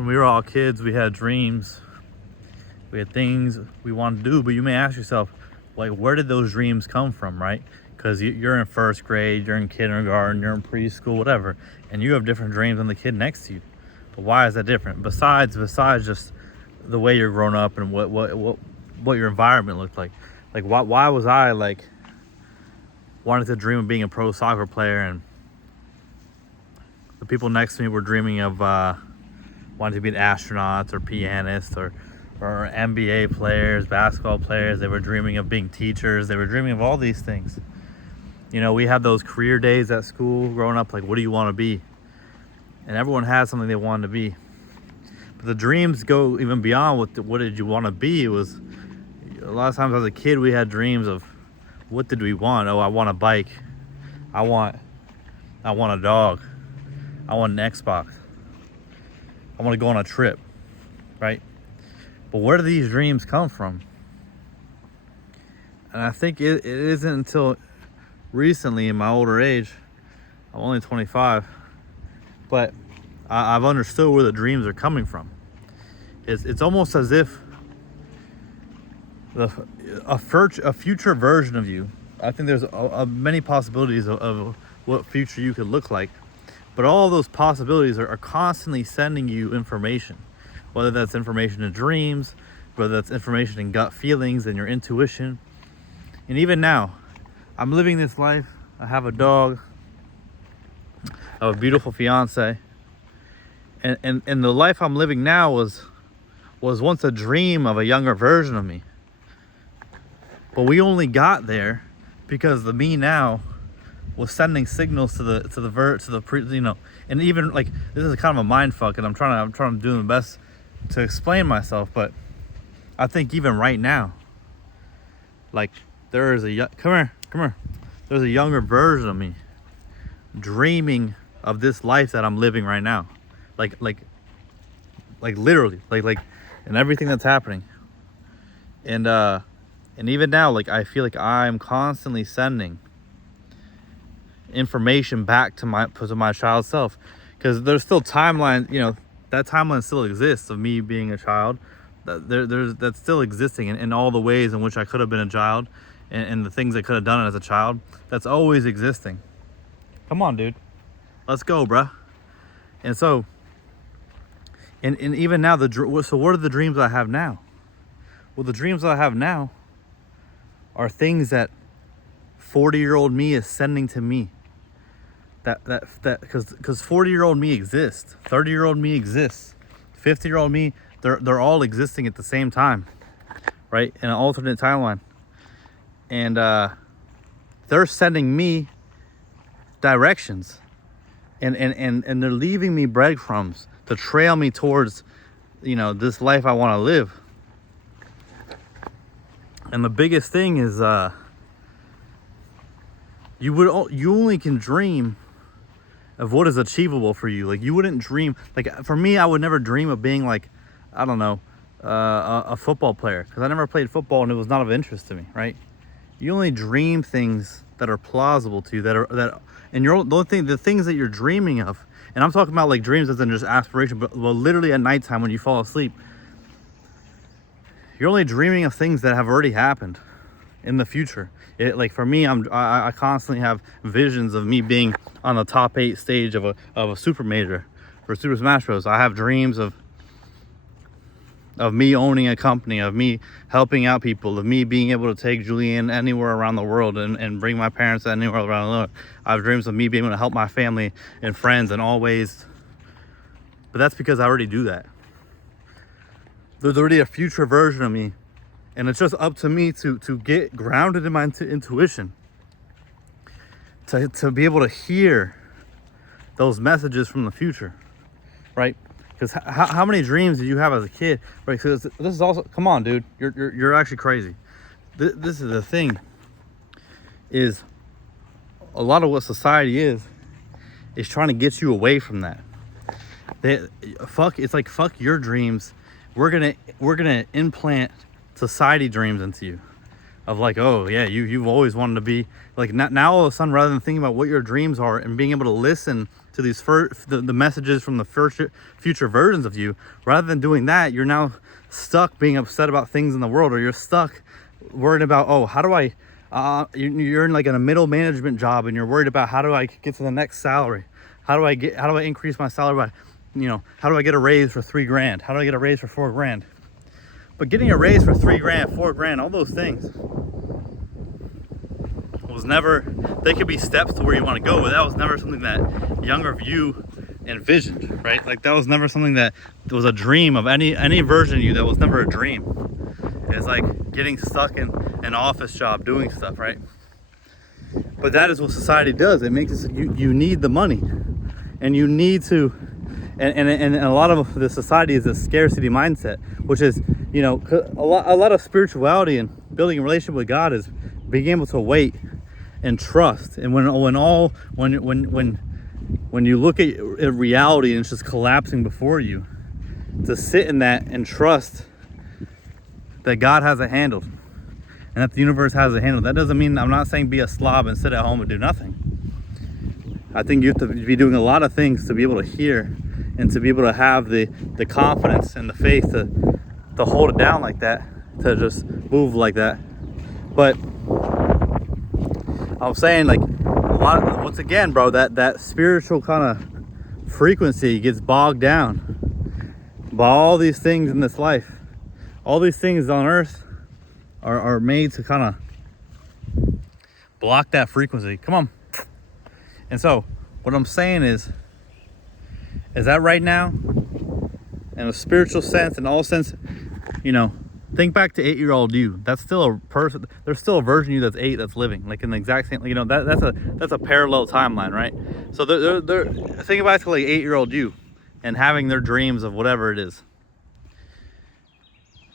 when we were all kids, we had dreams. We had things we wanted to do, but you may ask yourself, like, where did those dreams come from, right? Because you're in first grade, you're in kindergarten, you're in preschool, whatever, and you have different dreams than the kid next to you. But why is that different? Besides just the way you're grown up and what your environment looked like. Like, why was I like wanted to dream of being a pro soccer player, and the people next to me were dreaming of wanting to be astronauts or pianists or NBA players, basketball players. They were dreaming of being teachers. They were dreaming of all these things. You know, we had those career days at school growing up, like, what do you want to be? And everyone has something they wanted to be. But the dreams go even beyond what did you want to be. It was, a lot of times as a kid, we had dreams of, what did we want? Oh, I want a bike. I want a dog. I want an Xbox. I want to go on a trip, right? But where do these dreams come from? And I think it isn't until recently in my older age, I'm only 25, but I've understood where the dreams are coming from. It's almost as if a future version of you. I think there's many possibilities of what future you could look like, but all those possibilities are constantly sending you information. Whether that's information in dreams, whether that's information in gut feelings and your intuition. And even now, I'm living this life. I have a dog. I have a beautiful fiance. And the life I'm living now was once a dream of a younger version of me. But we only got there because the me now was sending signals to the and even, like, this is kind of a mind fuck, and I'm trying to do my best to explain myself, but I think even right now, like, there is come here, there's a younger version of me dreaming of this life that I'm living right now, like literally, like, and everything that's happening, and even now, like, I feel like I'm constantly sending information back to my child self, because there's still timeline, you know, that timeline still exists of me being a child. That's still existing in all the ways in which I could have been a child, and the things I could have done as a child. That's always existing. Come on, dude, let's go, bruh. And so, and even now, so what are the dreams I have now? Well, the dreams I have now are things that 40-year-old me is sending to me. That because 40-year-old me exists, 30-year-old me exists, 50-year-old me, they're all existing at the same time, right? In an alternate timeline. And they're sending me directions, and they're leaving me breadcrumbs to trail me towards, you know, this life I want to live. And the biggest thing is you only can dream of what is achievable for you. Like, you wouldn't dream, like, for me, I would never dream of being, like, I don't know, a football player, because I never played football and it was not of interest to me, right? You only dream things that are plausible to you, and the things that you're dreaming of, and I'm talking about, like, dreams as in just aspiration, but literally at nighttime when you fall asleep, you're only dreaming of things that have already happened in the future. Like, for me, I constantly have visions of me being on the top 8 stage of a super major for Super Smash Bros. I have dreams of me owning a company, of me helping out people, of me being able to take Julianne anywhere around the world and bring my parents anywhere around the world. I have dreams of me being able to help my family and friends in all ways. But that's because I already do that. There's already a future version of me. And it's just up to me to get grounded in my intuition, to be able to hear those messages from the future, right? Because how many dreams did you have as a kid, right? Because this is also, come on, dude, you're actually crazy. This is the thing, is a lot of what society is trying to get you away from that. It's like, fuck your dreams. We're gonna implant society dreams into you, of like, oh yeah, you've always wanted to be like, now all of a sudden, rather than thinking about what your dreams are and being able to listen to these the messages from the future versions of you. Rather than doing that, you're now stuck being upset about things in the world, or you're stuck worried about, oh, how do I you're in like in a middle management job, and you're worried about, how do I get to the next salary? How do I increase my salary by, how do I get a raise for $3,000? How do I get a raise for $4,000? But getting a raise for $3,000, $4,000, all those things was never, they could be steps to where you want to go, but that was never something that younger you envisioned, right? Like that was never something that was a dream of any version of you. That was never a dream. It's like getting stuck in an office job doing stuff, right? But that is what society does. It makes it, you need the money, and you need to, and a lot of the society is a scarcity mindset, which is, a lot of spirituality and building a relationship with God is being able to wait and trust. And when you look at reality and it's just collapsing before you, to sit in that and trust that God has it handled and that the universe has it handled. That doesn't mean, I'm not saying be a slob and sit at home and do nothing. I think you have to be doing a lot of things to be able to hear and to be able to have the confidence and the faith to hold it down like that, to just move like that. But I'm saying, like, once again, bro, that spiritual kind of frequency gets bogged down by all these things in this life. All these things on earth are made to kind of block that frequency. Come on. And so what I'm saying is that right now, in a spiritual sense, in all sense, think back to 8-year-old you. That's still a person. There's still a version of you that's 8 that's living, like in the exact same. That's a parallel timeline, right? So they're think back to like 8-year-old you, and having their dreams of whatever it is.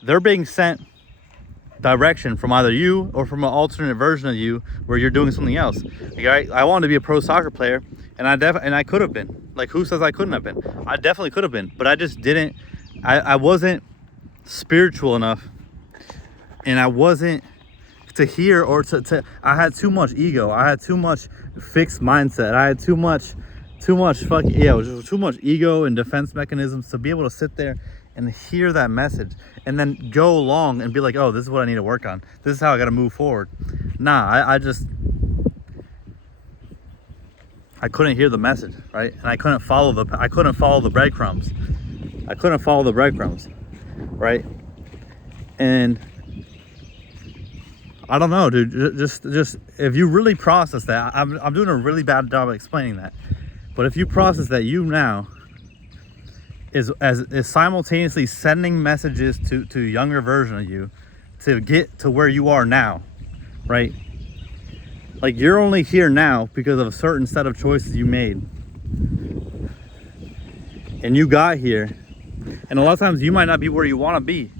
They're being sent direction from either you or from an alternate version of you where you're doing something else. Like I wanted to be a pro soccer player, and I could have been. Like, who says I couldn't have been? I definitely could have been, but I just didn't. I wasn't spiritual enough, and I wasn't to hear, or to I had too much ego. I had too much fixed mindset. I had too much it was just too much ego and defense mechanisms to be able to sit there and hear that message and then go along and be like, oh, this is what I need to work on. This is how I got to move forward. Nah, I couldn't hear the message, right? And I couldn't follow the breadcrumbs. I couldn't follow the breadcrumbs, right? And I don't know, dude. Just if you really process that, I'm doing a really bad job of explaining that. But if you process that, you now is simultaneously sending messages to a younger version of you to get to where you are now, right? Like, you're only here now because of a certain set of choices you made. And you got here. And a lot of times you might not be where you want to be.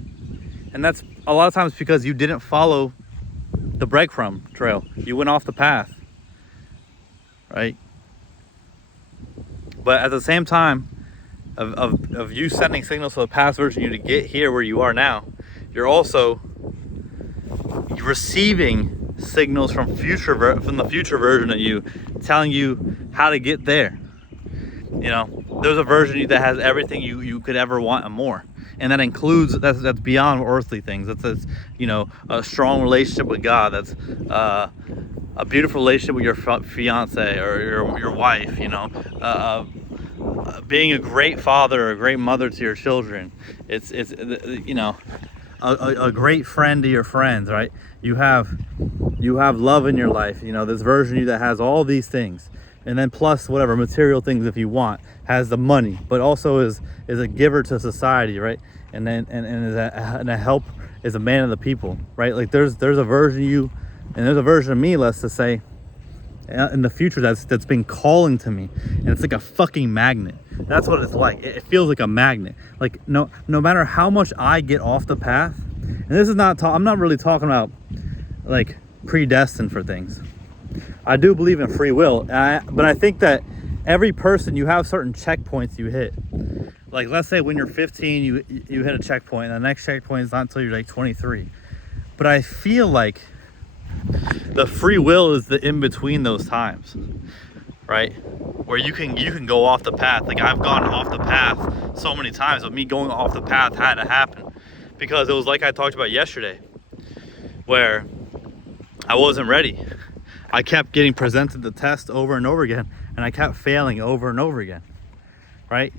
And that's a lot of times because you didn't follow the breadcrumb trail. You went off the path, right? But at the same time of you sending signals to the past version of you to get here where you are now, you're also receiving signals from the future version of you telling you how to get there. There's a version of you that has everything you could ever want and more, and that includes that's beyond earthly things. That's a strong relationship with God. That's a beautiful relationship with your fiance or your wife. Being a great father or a great mother to your children. It's a great friend to your friends, right? You have love in your life. This version of you that has all these things, and then plus whatever material things if you want, has the money, but also is a giver to society, right? And is a help, is a man of the people, right? Like there's a version of you, and there's a version of me, let's just say, in the future that's been calling to me, and it's like a fucking magnet. That's what it's like. It feels like a magnet. Like no matter how much I get off the path, and this is not I'm not really talking about like predestined for things. I do believe in free will, but I think that every person, you have certain checkpoints you hit. Like, let's say when you're 15, you hit a checkpoint, and the next checkpoint is not until you're like 23. But I feel like the free will is the in between those times. right? Where you can go off the path. Like, I've gone off the path so many times, but me going off the path had to happen because it was like I talked about yesterday, where I wasn't ready. I kept getting presented the test over and over again, and I kept failing over and over again, right?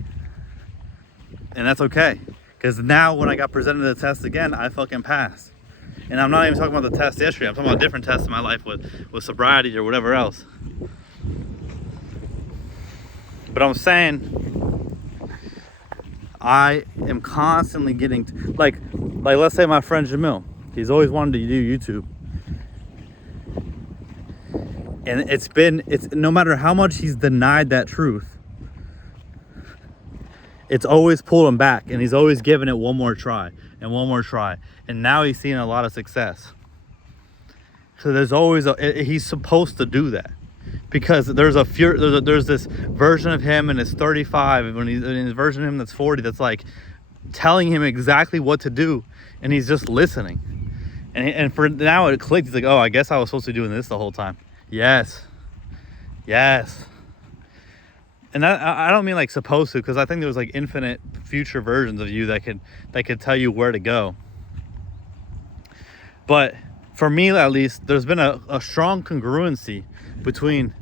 And that's okay, because now when I got presented the test again, I fucking passed. And I'm not even talking about the test yesterday. I'm talking about different tests in my life with sobriety or whatever else. But I'm saying, I am constantly getting, like let's say my friend Jamil, he's always wanted to do YouTube. And it's no matter how much he's denied that truth, it's always pulled him back, and he's always given it one more try and one more try. And now he's seeing a lot of success. So there's always he's supposed to do that, because there's this version of him and his 35, when he's in his version of him that's 40, that's like telling him exactly what to do, and he's just listening. And for now it clicked. He's like, oh, I guess I was supposed to be doing this the whole time. Yes. And that, I don't mean like supposed to, because I think there was like infinite future versions of you that could tell you where to go. But for me, at least, there's been a strong congruency between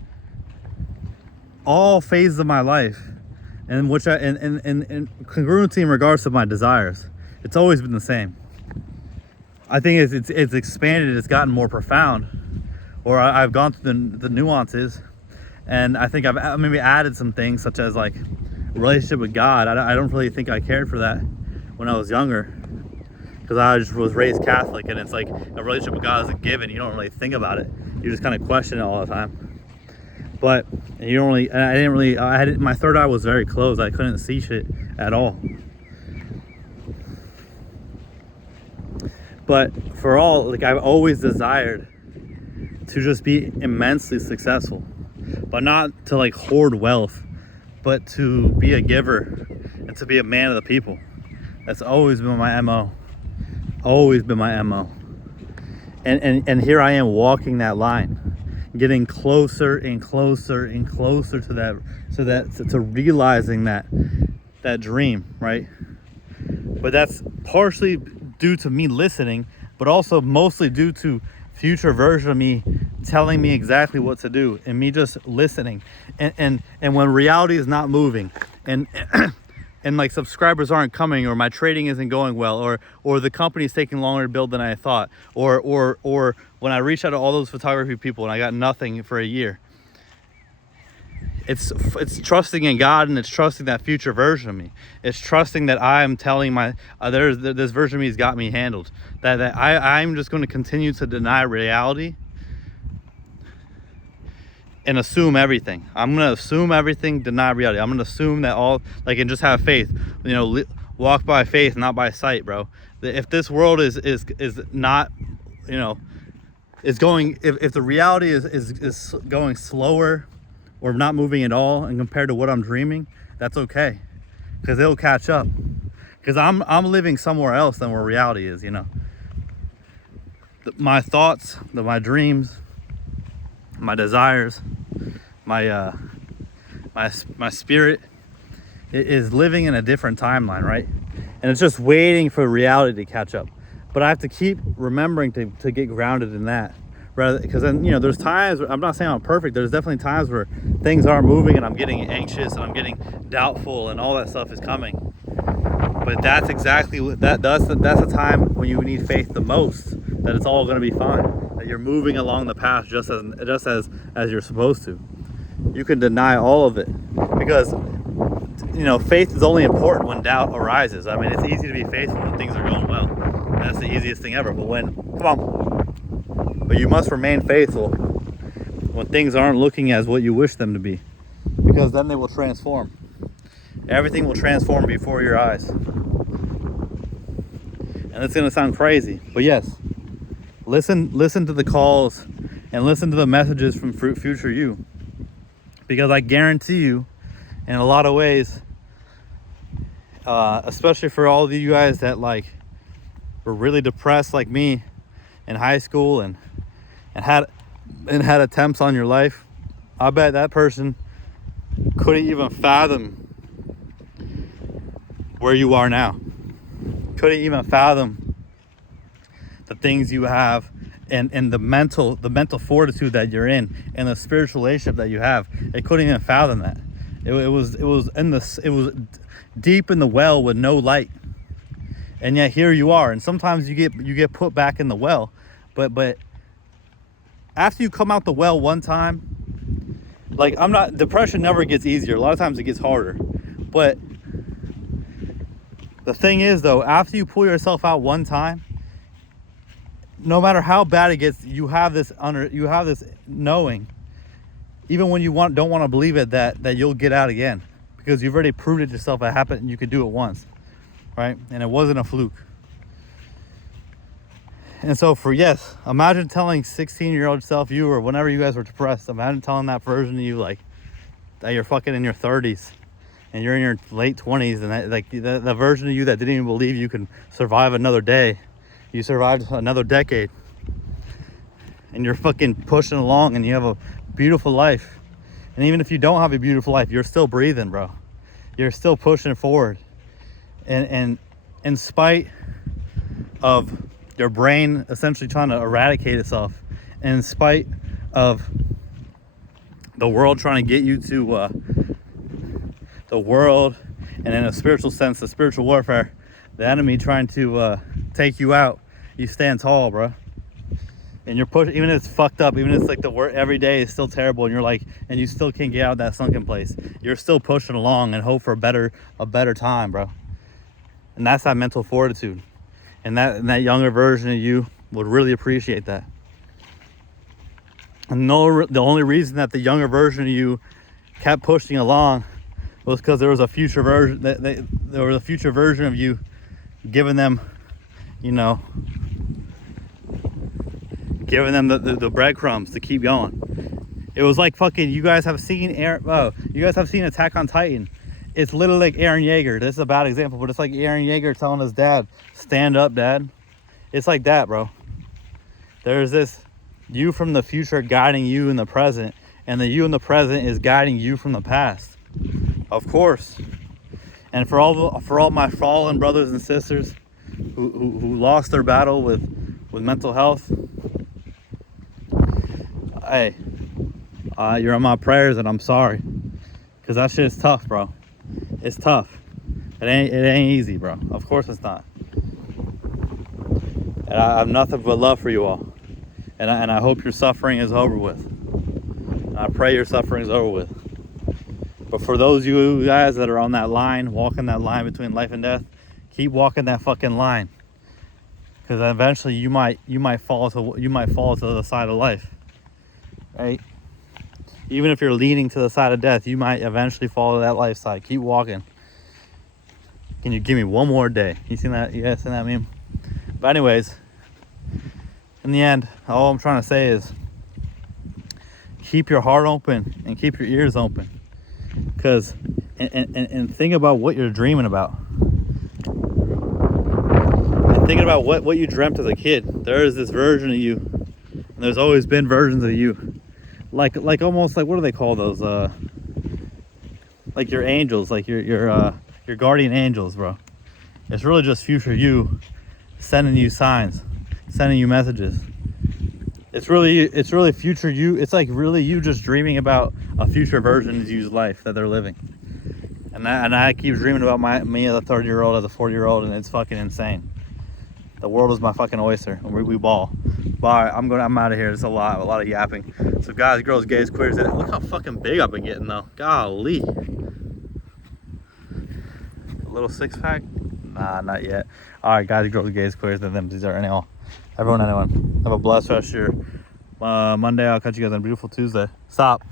all phases of my life, and congruency in regards to my desires. It's always been the same. I think it's expanded. It's gotten more profound, or I've gone through the nuances. And I think I've maybe added some things, such as like relationship with God. I don't really think I cared for that when I was younger, because I just was raised Catholic, and it's like a relationship with God is a given. You don't really think about it. You just kind of question it all the time. But you don't really. My third eye was very closed. I couldn't see shit at all. But for all, like, I've always desired to just be immensely successful. But not to like hoard wealth, but to be a giver and to be a man of the people. That's always been my MO. Always been my MO. And here I am walking that line, getting closer and closer and closer to that, to realizing that dream, right? But that's partially due to me listening, but also mostly due to future version of me telling me exactly what to do, and me just listening. And when reality is not moving, and like subscribers aren't coming, or my trading isn't going well, or the company's taking longer to build than I thought, or when I reached out to all those photography people and I got nothing for a year, it's trusting in God, and it's trusting that future version of me. It's trusting that I am telling this version of me has got me handled. That I'm just going to continue to deny reality and assume everything. I'm going to assume everything, deny reality. I'm going to assume that all, like, and just have faith. You know, walk by faith, not by sight, bro. If this world is not, you know, is going, if the reality is going slower or not moving at all, and compared to what I'm dreaming, that's okay, because it'll catch up. Because I'm living somewhere else than where reality is, you know. My thoughts, my dreams, my desires, my spirit is living in a different timeline, right? And it's just waiting for reality to catch up. But I have to keep remembering to get grounded in that, rather, because then, you know, there's times, I'm not saying I'm perfect, there's definitely times where things aren't moving and I'm getting anxious and I'm getting doubtful and all that stuff is coming. But that's exactly what that's the time when you need faith the most, that it's all going to be fine, that you're moving along the path just as you're supposed to. You can deny all of it, because, you know, faith is only important when doubt arises. I mean, it's easy to be faithful when things are going well. That's the easiest thing ever. But you must remain faithful when things aren't looking as what you wish them to be, because then they will transform. Everything will transform before your eyes. And it's going to sound crazy, but yes, listen to the calls and listen to the messages from future you, because I guarantee you, in a lot of ways, especially for all of you guys that like were really depressed like me in high school and had attempts on your life, I bet that person couldn't even fathom where you are now. Couldn't even fathom the things you have and the mental fortitude that you're in and the spiritual relationship that you have. They couldn't even fathom that. It was deep in the well with no light. And yet here you are. And sometimes you get put back in the well, but after you come out the well one time, like depression never gets easier. A lot of times it gets harder. But the thing is though, after you pull yourself out one time, no matter how bad it gets, you have this knowing, even when you don't want to believe it, that you'll get out again, because you've already proved it yourself. It happened and you could do it once, right? And it wasn't a fluke. And so imagine telling 16-year-old self you, or whenever you guys were depressed, imagine telling that version of you, like, that you're fucking in your 30s and you're in your late 20s, and that, like, the version of you that didn't even believe you can survive another day, you survived another decade, and you're fucking pushing along and you have a beautiful life. And even if you don't have a beautiful life, you're still breathing, bro. You're still pushing forward. And in spite of your brain essentially trying to eradicate itself, and in spite of the world trying to get you to the world, and in a spiritual sense, the spiritual warfare, the enemy trying to take you out, you stand tall, bro. And you're pushing, even if it's fucked up, even if it's like the work every day is still terrible, and you're like, and you still can't get out of that sunken place, you're still pushing along and hope for a better time, bro. And that's that mental fortitude. And that younger version of you would really appreciate that. And the only reason that the younger version of you kept pushing along was because there was a future version there was a future version of you giving them, giving them the breadcrumbs to keep going. It was like fucking, you guys have seen Attack on Titan. It's literally like Eren Yeager. This is a bad example, but it's like Eren Yeager telling his dad, "Stand up, Dad." It's like that, bro. There's this you from the future guiding you in the present, and the you in the present is guiding you from the past. Of course. And for all my fallen brothers and sisters who lost their battle with mental health, hey, you're on my prayers, and I'm sorry, because that shit is tough, bro. It's tough. It ain't easy, bro. Of course it's not. And I have nothing but love for you all. And I hope your suffering is over with. And I pray your suffering is over with. But for those of you guys that are on that line, walking that line between life and death, keep walking that fucking line. Because eventually you might fall to the side of life. Right? Even if you're leaning to the side of death, you might eventually fall to that life side. Keep walking. Can you give me one more day? You seen that? You guys seen that meme? But anyways, in the end, all I'm trying to say is keep your heart open and keep your ears open. Because, and think about what you're dreaming about. And thinking about what you dreamt as a kid. There is this version of you. And there's always been versions of you. Like almost like, what do they call those? Like your angels, like your guardian angels, bro. It's really just future you sending you signs, sending you messages. It's really future you. It's like really you just dreaming about a future version of you's life that they're living. And I keep dreaming about me as a 30-year-old, as a 40-year-old, and it's fucking insane. The world is my fucking oyster, and we ball. But I'm out of here. It's a lot of yapping. So guys, girls, gays, queers, look how fucking big I've been getting though. Golly. A little 6-pack? Nah, not yet. All right, guys, girls, gays, queers, and them. These are anyone. Everyone. Have a blessed rest of your Monday. I'll catch you guys on a beautiful Tuesday. Stop.